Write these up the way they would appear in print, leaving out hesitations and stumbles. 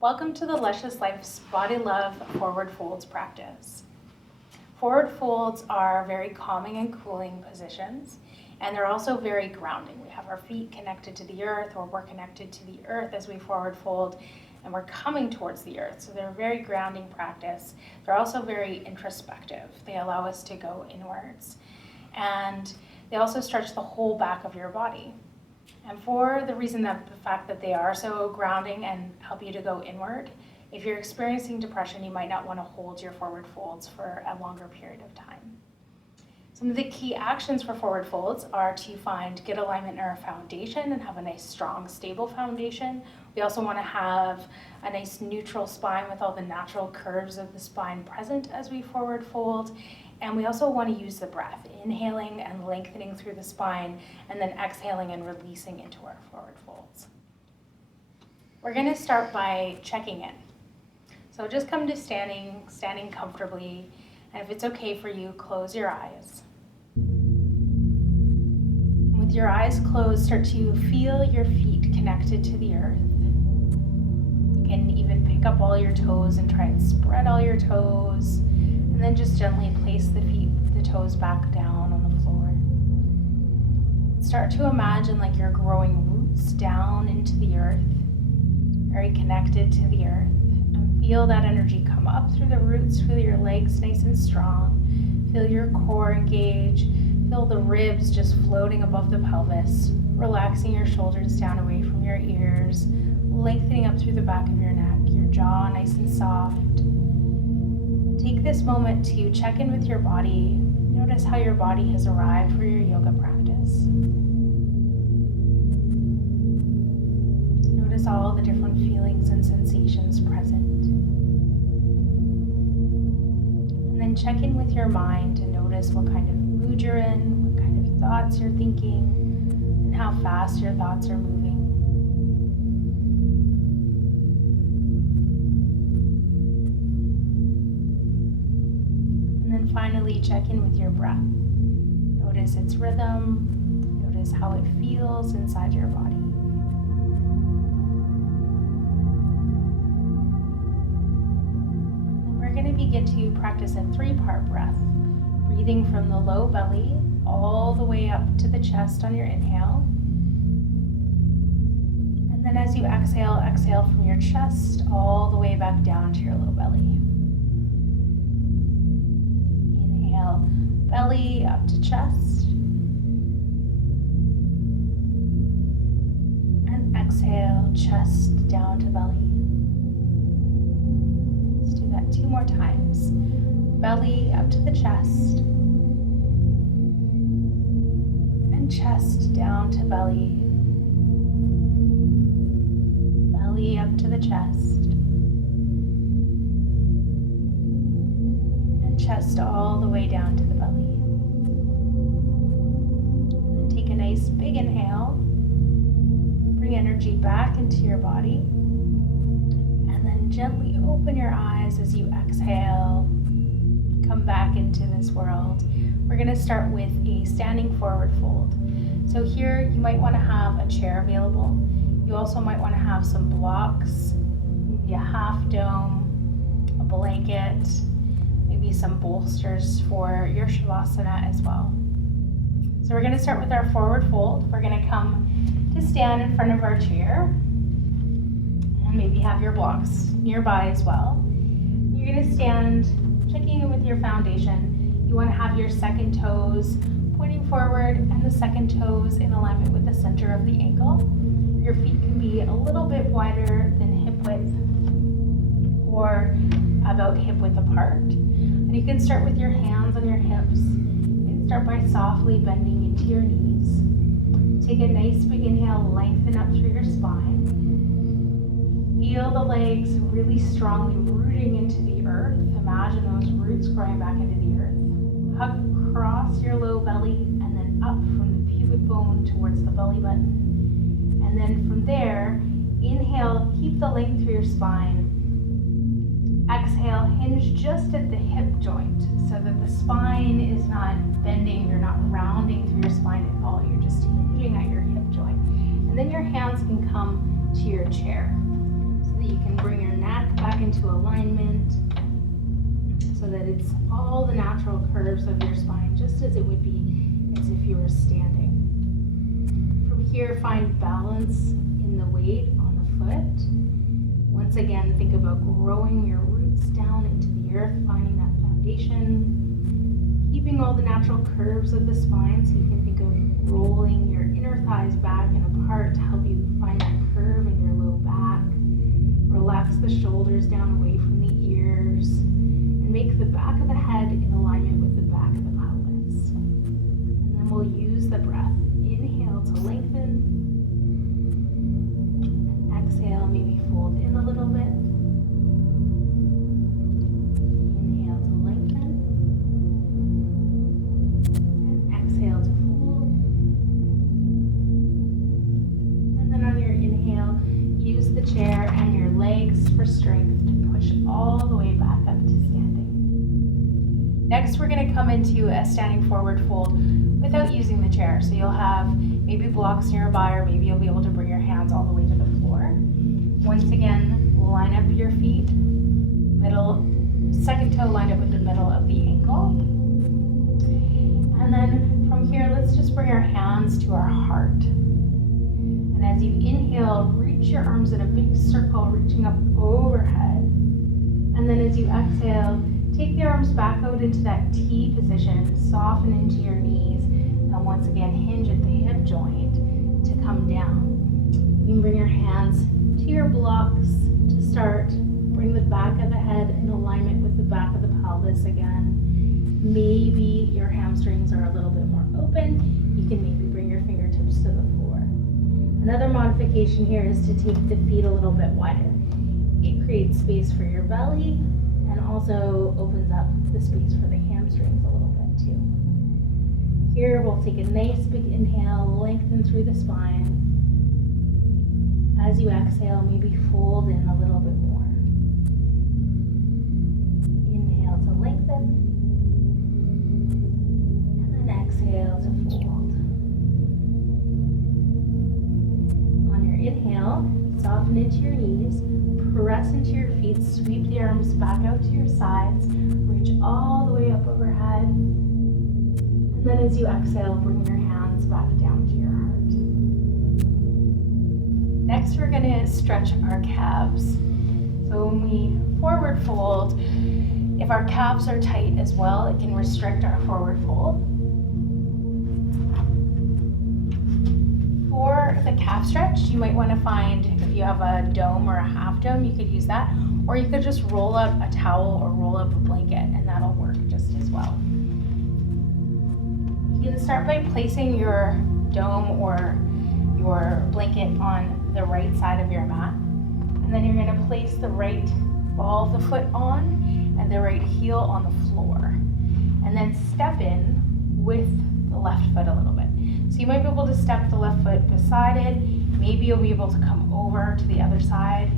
Welcome to the Luscious Life's Body Love Forward Folds practice. Forward folds are very calming and cooling positions, and they're also very grounding. We have our feet connected to the earth, or we're connected to the earth as we forward fold, and we're coming towards the earth. So they're a very grounding practice. They're also very introspective. They allow us to go inwards. And they also stretch the whole back of your body. And for the fact that they are so grounding and help you to go inward, if you're experiencing depression, you might not want to hold your forward folds for a longer period of time. Some of the key actions for forward folds are to find good alignment in our foundation and have a nice, strong, stable foundation. We also want to have a nice neutral spine with all the natural curves of the spine present as we forward fold. And we also want to use the breath, inhaling and lengthening through the spine, and then exhaling and releasing into our forward folds. We're going to start by checking in. So just come to standing comfortably, and if it's okay for you, close your eyes. With your eyes closed, start to feel your feet connected to the earth. You can even pick up all your toes and try and spread all your toes. And then just gently place the toes back down on the floor. Start to imagine like you're growing roots down into the earth, very connected to the earth. And feel that energy come up through the roots, feel your legs nice and strong, feel your core engage, feel the ribs just floating above the pelvis, relaxing your shoulders down away from your ears, lengthening up through the back of your neck, your jaw nice and soft. Take this moment to check in with your body. Notice how your body has arrived for your yoga practice. Notice all the different feelings and sensations present. And then check in with your mind and notice what kind of mood you're in, what kind of thoughts you're thinking, and how fast your thoughts are moving. Finally, check in with your breath. Notice its rhythm. Notice how it feels inside your body. And we're going to begin to practice a 3-part breath. Breathing from the low belly all the way up to the chest on your inhale. And then as you exhale from your chest all the way back down to your low belly. Belly up to chest, and exhale, chest down to belly. Let's do that 2 more times. Belly up to the chest, and chest down to belly. Belly up to the chest, and chest all the way down to the belly. A nice big inhale, bring energy back into your body, and then gently open your eyes as you exhale, come back into this world. We're going to start with a standing forward fold. So here you might want to have a chair available. You also might want to have some blocks, maybe a half dome, a blanket, maybe some bolsters for your shavasana as well. So we're going to start with our forward fold. We're going to come to stand in front of our chair and maybe have your blocks nearby as well. You're going to stand checking in with your foundation. You want to have your second toes pointing forward and the second toes in alignment with the center of the ankle. Your feet can be a little bit wider than hip width or about hip width apart. And you can start with your hands on your hips. Start by softly bending into your knees. Take a nice big inhale, lengthen up through your spine. Feel the legs really strongly rooting into the earth. Imagine those roots growing back into the earth. Hug across your low belly and then up from the pubic bone towards the belly button. And then from there, inhale, keep the length through your spine. Exhale, hinge just at the hip joint so that the spine is not bending, you're not rounding through your spine at all, you're just hinging at your hip joint. And then your hands can come to your chair so that you can bring your back into alignment so that it's all the natural curves of your spine, just as it would be as if you were standing. From here, find balance in the weight on the foot. Once again, think about growing your roots down into the earth, finding that foundation, keeping all the natural curves of the spine, so you can think of rolling your inner thighs back and apart to help you find that curve in your low back. Relax the shoulders down away from the ears and make the back of the head in alignment with the back of the pelvis. And then we'll use the breath. Inhale to lengthen, and exhale, maybe fold in a little bit. Inhale to lengthen, and exhale to fold. And then on your inhale, use the chair and your legs for strength to push all the way back up to standing. Next, we're going to come into a standing forward fold without using the chair. So you'll have maybe blocks nearby, or maybe you'll be able to bring your hands all the way to the floor. Once again, line up your feet, second toe lined up with the middle of the ankle. And then from here, let's just bring our hands to our heart. And as you inhale, reach your arms in a big circle, reaching up overhead. And then as you exhale, take the arms back out into that T position, soften into your knees, and once again, hinge at the hip joint to come down. You can bring your hands to your blocks to start. Bring the back of the head in alignment with the back of the pelvis again. Maybe your hamstrings are a little bit more open. You can maybe bring your fingertips to the floor. Another modification here is to take the feet a little bit wider. It creates space for your belly and also opens up the space for the hamstrings a little bit too. Here we'll take a nice big inhale, lengthen through the spine. As you exhale, maybe fold in a little bit more. Inhale to lengthen, and then exhale to fold. On your inhale, soften into your knees, press into your feet, sweep the arms back out to your sides, reach all the way up overhead, and then as you exhale, bring your hands back down to your heart. Next, we're going to stretch our calves. So when we forward fold, if our calves are tight as well, it can restrict our forward fold. For the calf stretch, you might want to find, if you have a dome or a half dome, you could use that, or you could just roll up a towel or roll up a blanket, and that'll work just as well. You can start by placing your dome or your blanket on the right side of your mat, and then you're going to place the right ball of the foot on and the right heel on the floor, and then step in with the left foot a little bit. So you might be able to step the left foot beside it. Maybe you'll be able to come over to the other side.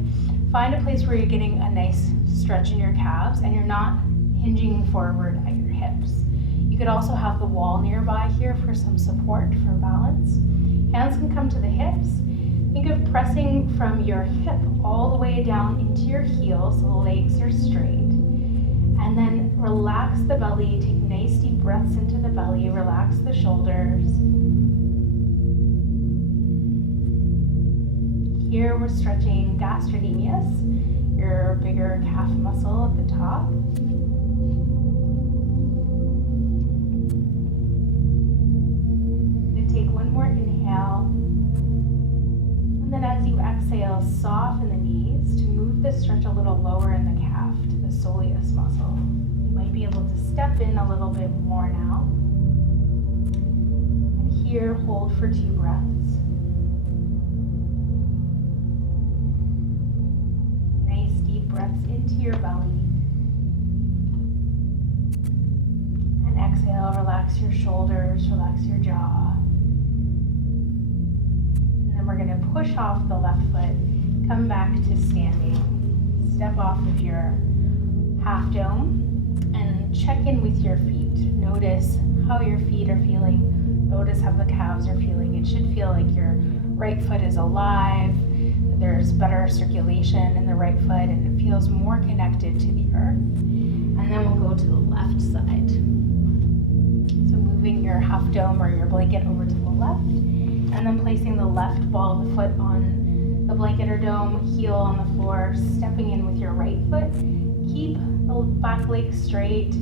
Find a place where you're getting a nice stretch in your calves and you're not hinging forward at your hips. You could also have the wall nearby here for some support for balance. Hands can come to the hips. Think of pressing from your hip all the way down into your heels so the legs are straight. And then relax the belly. Take nice deep breaths into the belly. Relax the shoulders. Here we're stretching gastrocnemius, your bigger calf muscle at the top. Then take one more inhale. And then as you exhale, soften the knees to move the stretch a little lower in the calf to the soleus muscle. You might be able to step in a little bit more now. And here, hold for 2 breaths. Breaths into your belly. And exhale, relax your shoulders, relax your jaw. And then we're going to push off the left foot, come back to standing. Step off of your half dome and check in with your feet. Notice how your feet are feeling. Notice how the calves are feeling. It should feel like your right foot is alive. The there's better circulation in the right foot and it feels more connected to the earth. And then we'll go to the left side. So moving your half dome or your blanket over to the left, and then placing the left ball of the foot on the blanket or dome, heel on the floor, stepping in with your right foot. Keep the back leg straight,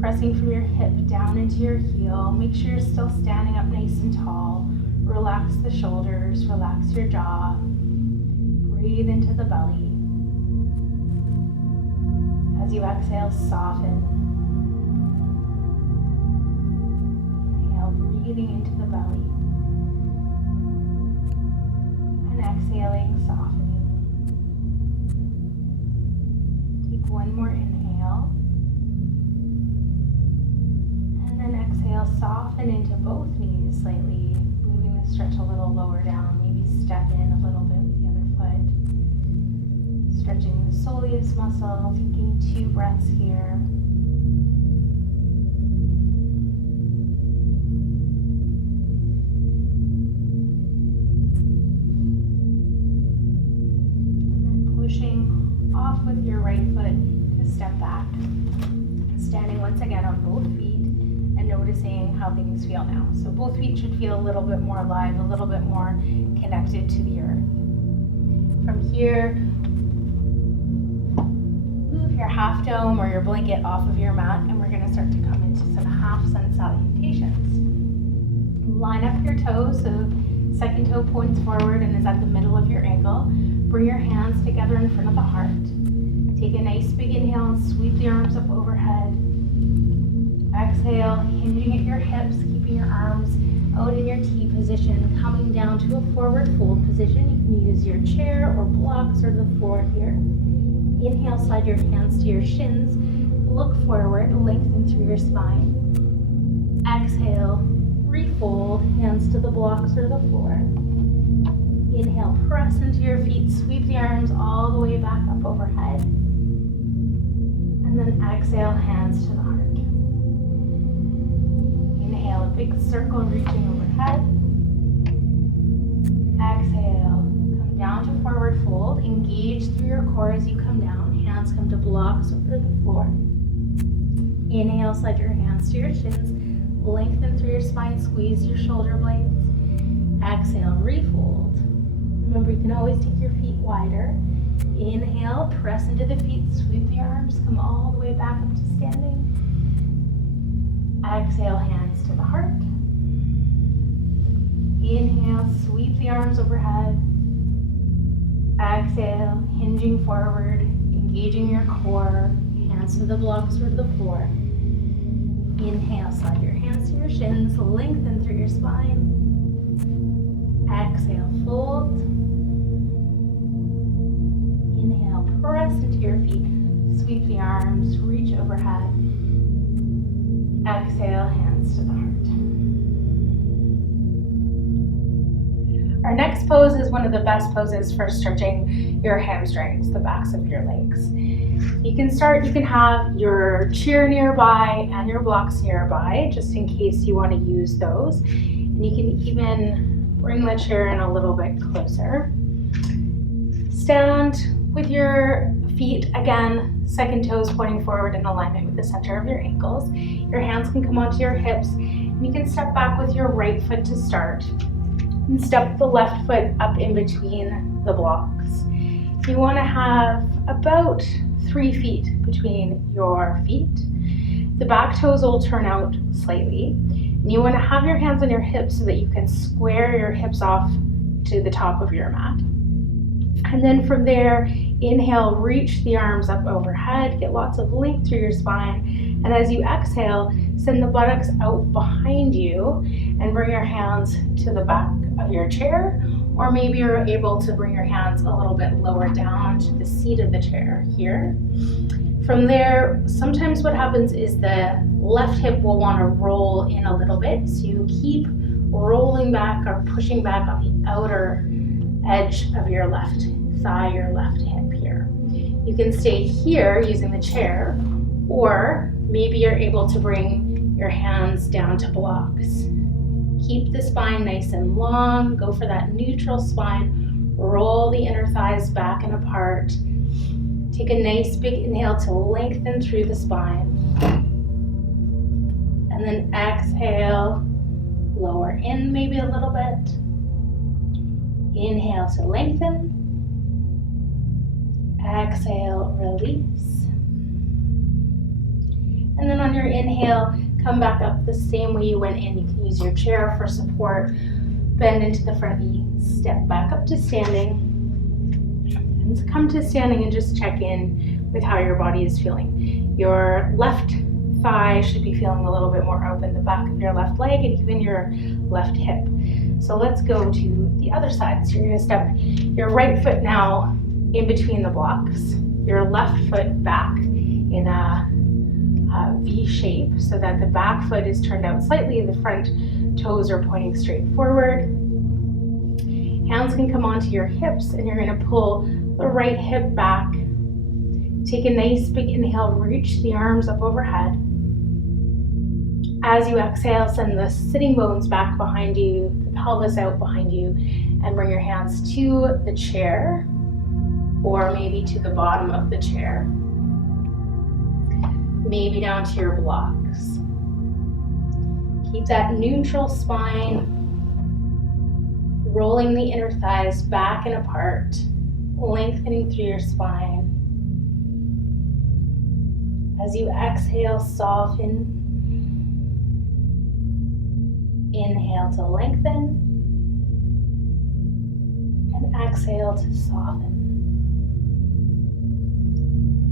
pressing from your hip down into your heel. Make sure you're still standing up nice and tall. Relax the shoulders, relax your jaw. Breathe into the belly. As you exhale, soften. Inhale, breathing into the belly. And exhaling, softening. Take one more inhale. And then exhale, soften into both knees slightly, moving the stretch a little lower down. Maybe step in a little bit with the other foot. Stretching the soleus muscle, taking 2 breaths here. And then pushing off with your right foot to step back. Standing once again on both feet and noticing how things feel now. So both feet should feel a little bit more alive, a little bit more connected to the earth. From here, your half dome or your blanket off of your mat, and we're going to start to come into some half sun salutations. Line up your toes, so second toe points forward and is at the middle of your ankle. Bring your hands together in front of the heart. Take a nice big inhale and sweep the arms up overhead. Exhale, hinging at your hips, keeping your arms out in your T position, coming down to a forward fold position. You can use your chair or blocks or the floor here. Inhale, slide your hands to your shins. Look forward, lengthen through your spine. Exhale, refold, hands to the blocks or the floor. Inhale, press into your feet, sweep the arms all the way back up overhead. And then exhale, hands to the heart. Inhale, a big circle reaching overhead. Exhale, come down to forward fold. Engage through your core as you come down. Hands come to blocks over the floor. Inhale, slide your hands to your shins. Lengthen through your spine, squeeze your shoulder blades. Exhale, refold. Remember, you can always take your feet wider. Inhale, press into the feet, sweep the arms, come all the way back up to standing. Exhale, hands to the heart. Inhale, sweep the arms overhead. Exhale, hinging forward, engaging your core, hands to the blocks or the floor. Inhale, slide your hands to your shins, lengthen through your spine. Exhale, fold. Inhale, press into your feet, sweep the arms, reach overhead. Exhale, hands to the heart. Our next pose is one of the best poses for stretching your hamstrings, the backs of your legs. You can have your chair nearby and your blocks nearby, just in case you want to use those. And you can even bring the chair in a little bit closer. Stand with your feet, again, second toes pointing forward in alignment with the center of your ankles. Your hands can come onto your hips, and you can step back with your right foot to start. And step the left foot up in between the blocks. You want to have about 3 feet between your feet. The back toes will turn out slightly. And you want to have your hands on your hips so that you can square your hips off to the top of your mat. And then from there, inhale, reach the arms up overhead, get lots of length through your spine. And as you exhale, send the buttocks out behind you and bring your hands to the back of your chair, or maybe you're able to bring your hands a little bit lower down to the seat of the chair here. From there, sometimes what happens is the left hip will want to roll in a little bit, so you keep rolling back or pushing back on the outer edge of your left thigh, your left hip here. You can stay here using the chair, or maybe you're able to bring your hands down to blocks. Keep the spine nice and long, go for that neutral spine, Roll the inner thighs back and apart. Take a nice big inhale to lengthen through the spine. And then exhale, lower in maybe a little bit. Inhale to lengthen. Exhale, release. And then on your inhale, come back up the same way you went in. You can use your chair for support. Bend into the front knee. Step back up to standing. And come to standing and just check in with how your body is feeling. Your left thigh should be feeling a little bit more open, the back of your left leg and even your left hip. So let's go to the other side. So you're going to step your right foot now in between the blocks, your left foot back in a V shape so that the back foot is turned out slightly, the front toes are pointing straight forward. Hands can come onto your hips and you're going to pull the right hip back. Take a nice big inhale, reach the arms up overhead. As you exhale, send the sitting bones back behind you, the pelvis out behind you, and bring your hands to the chair or maybe to the bottom of the chair. Maybe down to your blocks. Keep that neutral spine, rolling the inner thighs back and apart, lengthening through your spine. As you exhale, soften. Inhale to lengthen, and exhale to soften.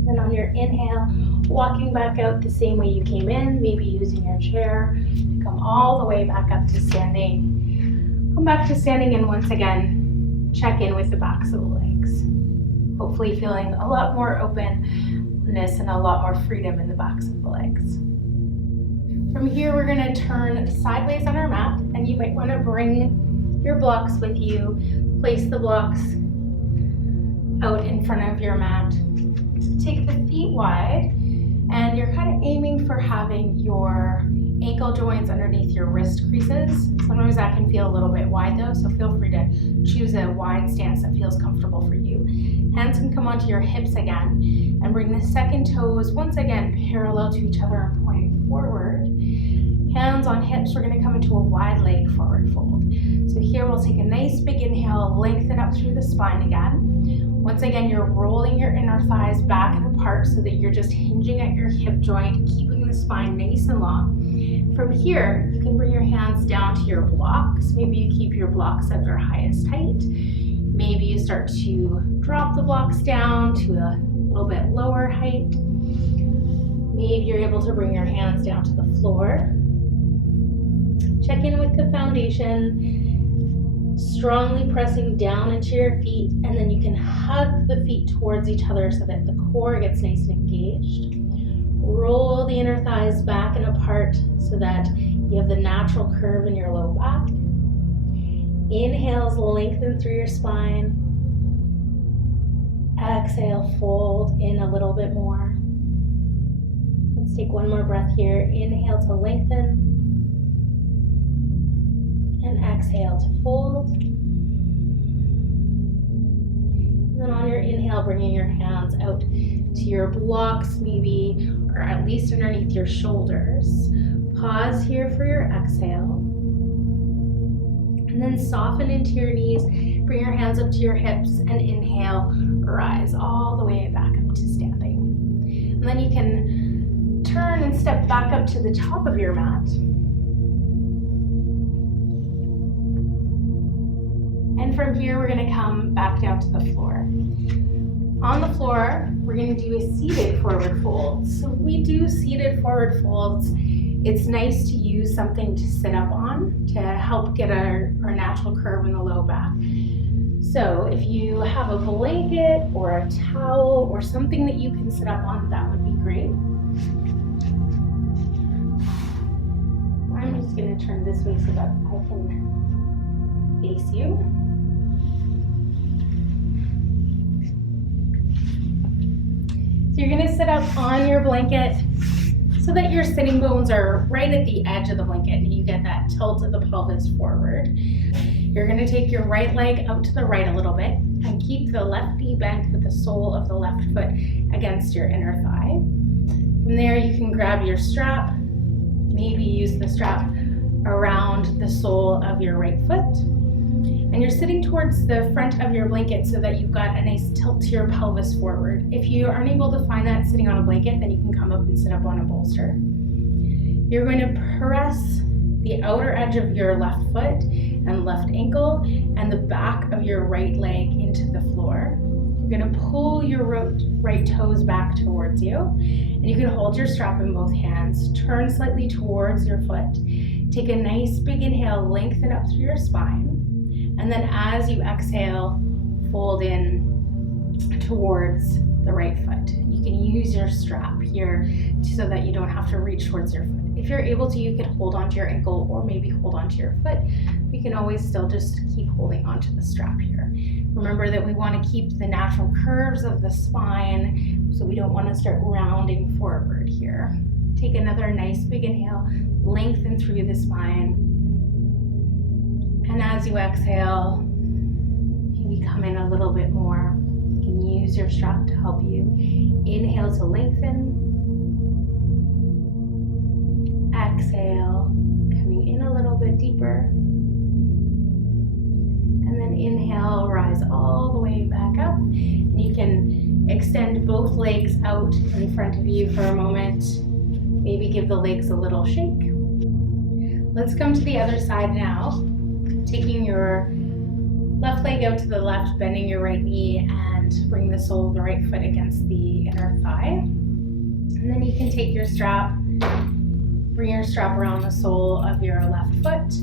Then on your inhale, walking back out the same way you came in, maybe using your chair to come all the way back up to standing. Come back to standing and once again, check in with the backs of the legs. Hopefully feeling a lot more openness and a lot more freedom in the backs of the legs. From here, we're going to turn sideways on our mat, and you might want to bring your blocks with you. Place the blocks out in front of your mat. Take the feet wide, and you're kind of aiming for having your ankle joints underneath your wrist creases. Sometimes that can feel a little bit wide though, so feel free to choose a wide stance that feels comfortable for you. Hands can come onto your hips again, and bring the second toes once again parallel to each other and pointing forward. Hands on hips, we're going to come into a wide leg forward fold. So here we'll take a nice big inhale, lengthen up through the spine again. Once again, you're rolling your inner thighs back and apart so that you're just hinging at your hip joint, keeping the spine nice and long. From here, you can bring your hands down to your blocks. Maybe you keep your blocks at their highest height. Maybe you start to drop the blocks down to a little bit lower height. Maybe you're able to bring your hands down to the floor. Check in with the foundation, strongly pressing down into your feet, and then you can hug the feet towards each other so that the core gets nice and engaged. Roll the inner thighs back and apart so that you have the natural curve in your low back. Inhales, lengthen through your spine. Exhale, fold in a little bit more. Let's take one more breath here. Inhale to lengthen. And exhale to fold. And then on your inhale, bringing your hands out to your blocks maybe, or at least underneath your shoulders. Pause here for your exhale. And then soften into your knees. Bring your hands up to your hips and inhale, rise all the way back up to standing. And then you can turn and step back up to the top of your mat. And from here, we're going to come back down to the floor. On the floor, we're going to do a seated forward fold. So we do seated forward folds. It's nice to use something to sit up on to help get our natural curve in the low back. So if you have a blanket or a towel or something that you can sit up on, that would be great. I'm just going to turn this way so that I can face you. So you're going to sit up on your blanket, so that your sitting bones are right at the edge of the blanket and you get that tilt of the pelvis forward. You're going to take your right leg out to the right a little bit and keep the left knee bent with the sole of the left foot against your inner thigh. From there, you can grab your strap, maybe use the strap around the sole of your right foot. And you're sitting towards the front of your blanket so that you've got a nice tilt to your pelvis forward. If you aren't able to find that sitting on a blanket, then you can come up and sit up on a bolster. You're going to press the outer edge of your left foot and left ankle and the back of your right leg into the floor. You're going to pull your right toes back towards you, and you can hold your strap in both hands. Turn slightly towards your foot. Take a nice big inhale, lengthen up through your spine. And then as you exhale, fold in towards the right foot. You can use your strap here so that you don't have to reach towards your foot. If you're able to, you can hold onto your ankle or maybe hold onto your foot. You can always still just keep holding onto the strap here. Remember that we want to keep the natural curves of the spine, so we don't want to start rounding forward here. Take another nice big inhale, lengthen through the spine. And as you exhale, maybe come in a little bit more. You can use your strap to help you. Inhale to lengthen. Exhale, coming in a little bit deeper. And then inhale, rise all the way back up. And you can extend both legs out in front of you for a moment. Maybe give the legs a little shake. Let's come to the other side now. Taking your left leg out to the left, bending your right knee, and bring the sole of the right foot against the inner thigh. And then you can take your strap, bring your strap around the sole of your left foot,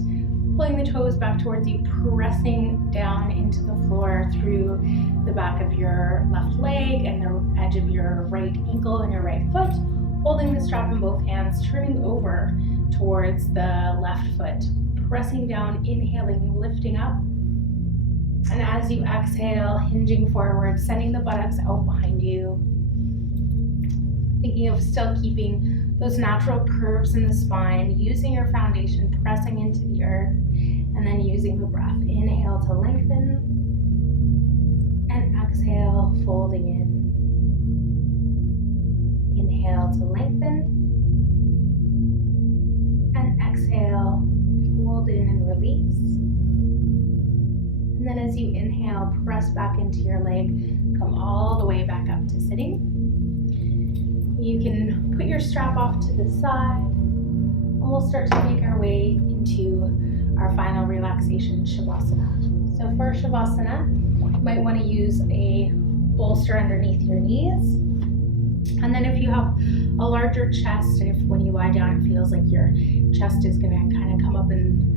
pulling the toes back towards you, pressing down into the floor through the back of your left leg and the edge of your right ankle and your right foot, holding the strap in both hands, turning over towards the left foot, pressing down, inhaling, lifting up. And as you exhale, hinging forward, sending the buttocks out behind you. Thinking of still keeping those natural curves in the spine, using your foundation, pressing into the earth, and then using the breath. Inhale to lengthen, and exhale, folding in. Inhale to lengthen, and exhale, fold in and release. And then as you inhale, press back into your leg, come all the way back up to sitting. You can put your strap off to the side, and we'll start to make our way into our final relaxation, Shavasana. So for Shavasana, you might want to use a bolster underneath your knees. And then if you have a larger chest, and if when you lie down it feels like your chest is going to kind of come up and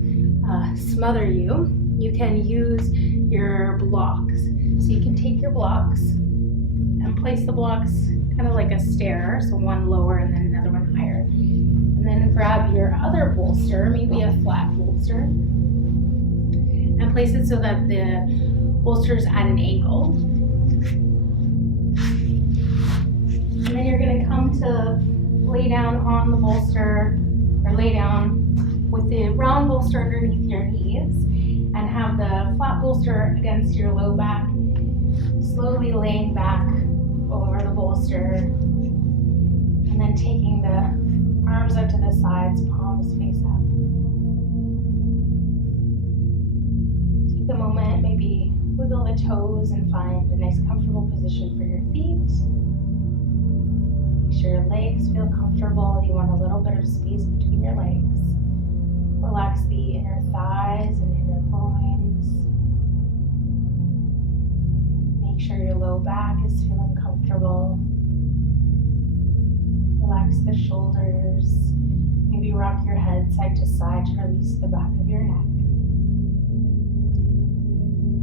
smother you, you can use your blocks. So you can take your blocks and place the blocks kind of like a stair, so one lower and then another one higher. And then grab your other bolster, maybe a flat bolster, and place it so that the bolster is at an angle. And then you're going to come to lay down on the bolster, or lay down with the round bolster underneath your knees, and have the flat bolster against your low back, slowly laying back over the bolster, and then taking the arms out to the sides, palms face up. Take a moment, maybe wiggle the toes and find a nice comfortable position for your feet. Make sure your legs feel comfortable. You want a little bit of space between your legs. Relax the inner thighs and inner groins. Make sure your low back is feeling comfortable. Relax the shoulders. Maybe rock your head side to side to release the back of your neck.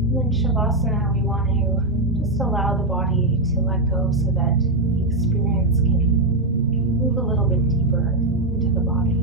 And then Shavasana, we want to just allow the body to let go so that the experience can move a little bit deeper into the body.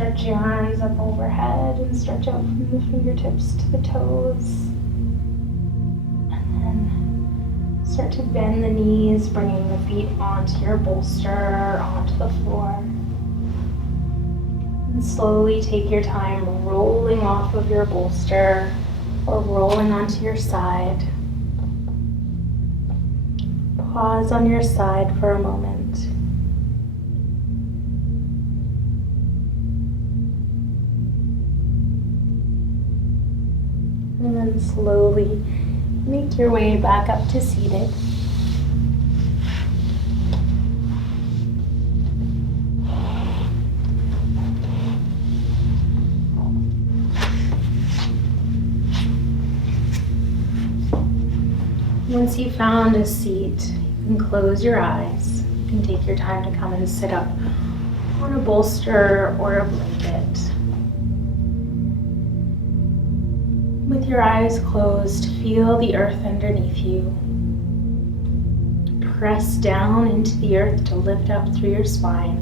Stretch your arms up overhead and stretch out from the fingertips to the toes. And then start to bend the knees, bringing the feet onto your bolster, onto the floor. And slowly take your time rolling off of your bolster or rolling onto your side. Pause on your side for a moment. And then slowly make your way back up to seated. Once you've found a seat, you can close your eyes. You can take your time to come and sit up on a bolster or a blanket. With your eyes closed, feel the earth underneath you. Press down into the earth to lift up through your spine.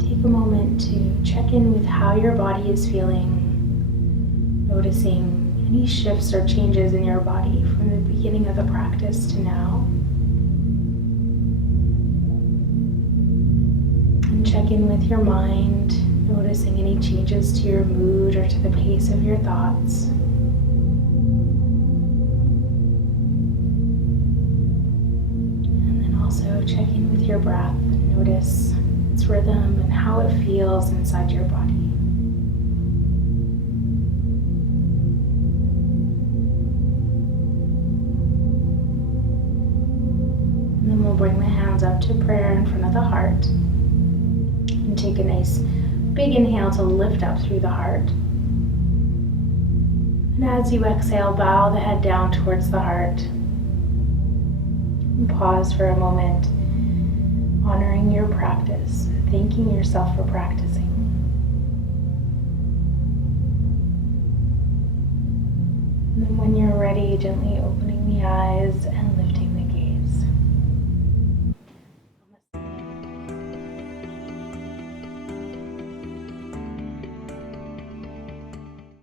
Take a moment to check in with how your body is feeling. Noticing any shifts or changes in your body from the beginning of the practice to now. And check in with your mind, noticing any changes to your mood or to the pace of your thoughts. And then also check in with your breath and notice its rhythm and how it feels inside your body. We'll bring the hands up to prayer in front of the heart and take a nice big inhale to lift up through the heart. And as you exhale, bow the head down towards the heart and pause for a moment, honoring your practice, thanking yourself for practicing. And then when you're ready, gently opening the eyes and